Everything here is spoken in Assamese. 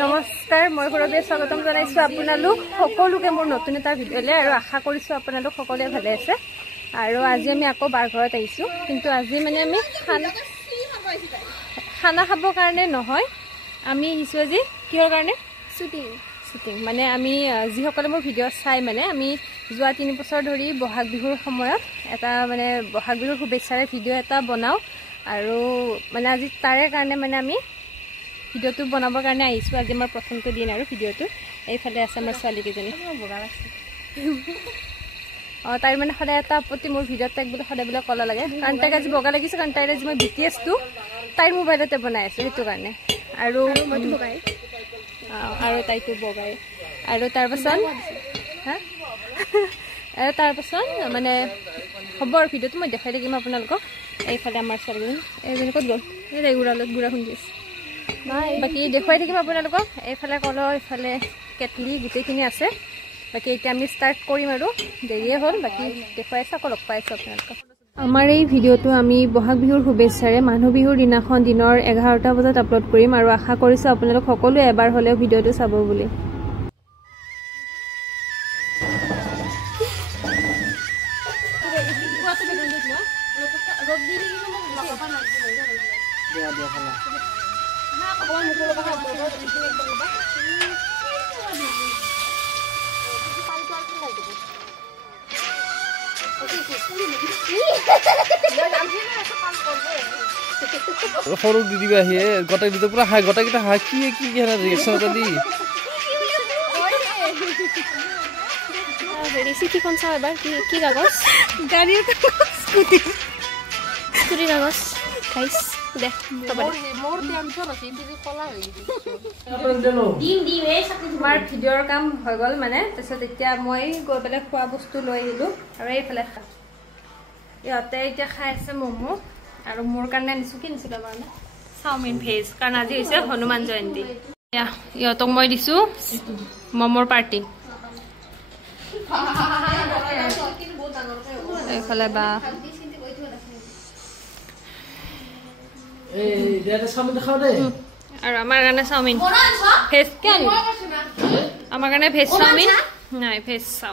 নমস্কাৰ মই গৌৰৱে স্বাগতম জনাইছো আপোনালোক সকলোকে মোৰ নতুন এটা ভিডিঅ'লে আৰু আশা কৰিছো আপোনালোক সকলোৱে ভালে আছে আৰু আজি আমি আকৌ বাৰঘৰত আহিছো কিন্তু আজি মানে আমি খানা খাব কাৰণে নহয় আমি আহিছো আজি কিহৰ কাৰণে শুটিং মানে আমি যিসকলে মোৰ ভিডিঅ' চাই মানে আমি যোৱা 3 বছৰ ধৰি বহাগ বিহুৰ সময়ত এটা মানে বহাগ বিহুৰ শুভেচ্ছাৰে ভিডিঅ' এটা বনাও আৰু মানে আজি তাৰে কাৰণে মানে আমি ভিডিঅ'টো বনাবৰ কাৰণে আহিছো আজি আমাৰ প্ৰথমটো দিন আৰু ভিডিঅ'টো এইফালে আছে আমাৰ ছোৱালী কেইজনী তাইৰ মানে সদায় এটা প্ৰতি মোৰ ভিডিঅ'ত তাইক বোলে সদায় বোলে কলা লাগে কাৰণ তাইক আজি বগা লাগিছে কাৰণ তাইৰ আজি মই BTSটো তাইৰ মোবাইলতে বনাই আছো সেইটো কাৰণে আৰু মইতো বগাই আৰু তাইতো বগাই আৰু তাৰপাছত আৰু তাৰপাছত মানে হ'ব আৰু ভিডিঅ'টো মই দেখাই থাকিম আপোনালোকক এইফালে আমাৰ ছোৱালীজনী এইজনী ক'ত গ'ল এই গুড়া খুন্দি আছে বাকি দেখুৱাই থাকিম আপোনালোকক এইফালে কলৰ এইফালে কেটলি গোটেইখিনি আছে বাকি এতিয়া আমি ষ্টাৰ্ট কৰিম আৰু দেৰিয়ে হ'ল বাকি দেখুৱাই চাক লগ পাইছো আপোনালোকক আমাৰ এই ভিডিঅ'টো আমি বহাগ বিহুৰ শুভেচ্ছাৰে মানুহ বিহুৰ দিনাখন দিনৰ 11টা বজাত আপলোড কৰিম আৰু আশা কৰিছো আপোনালোক সকলোৱে এবাৰ হ'লেও ভিডিঅ'টো চাব বুলি সৰু দি দিবা আহি গোটাই দিতে পুৰা হাই গোটাইকেইটা হাই কি ৰিয়েকশ্যন এটা দি চিঠিখন চাওঁ এবাৰ কি কাগজ গাড়ীৰ স্কুটিৰ কাগজ গাইছ দে তোমাৰ ভিডিঅ'ৰ কাম হৈ গ'ল মানে তাৰপিছত এতিয়া মই গৈ পেলাই খোৱা বস্তু লৈ আহিলোঁ আৰু এইফালে ইহঁতে এতিয়া খাই আছে ম'ম' আৰু মোৰ কাৰণে আনিছোঁ কি নিছিলোঁ আমাৰ চাওমিন ভেজ কাৰণ আজি হৈছে হনুমান জয়ন্তী ইহঁতক মই দিছোঁ ম'মৰ পাৰ্টি এইফালে বা আৰু আমাৰ কাৰণে চাওমিন ভেজ কে আমাৰ কাৰণে ভেজ চাওমিন নাই ভেজ চাও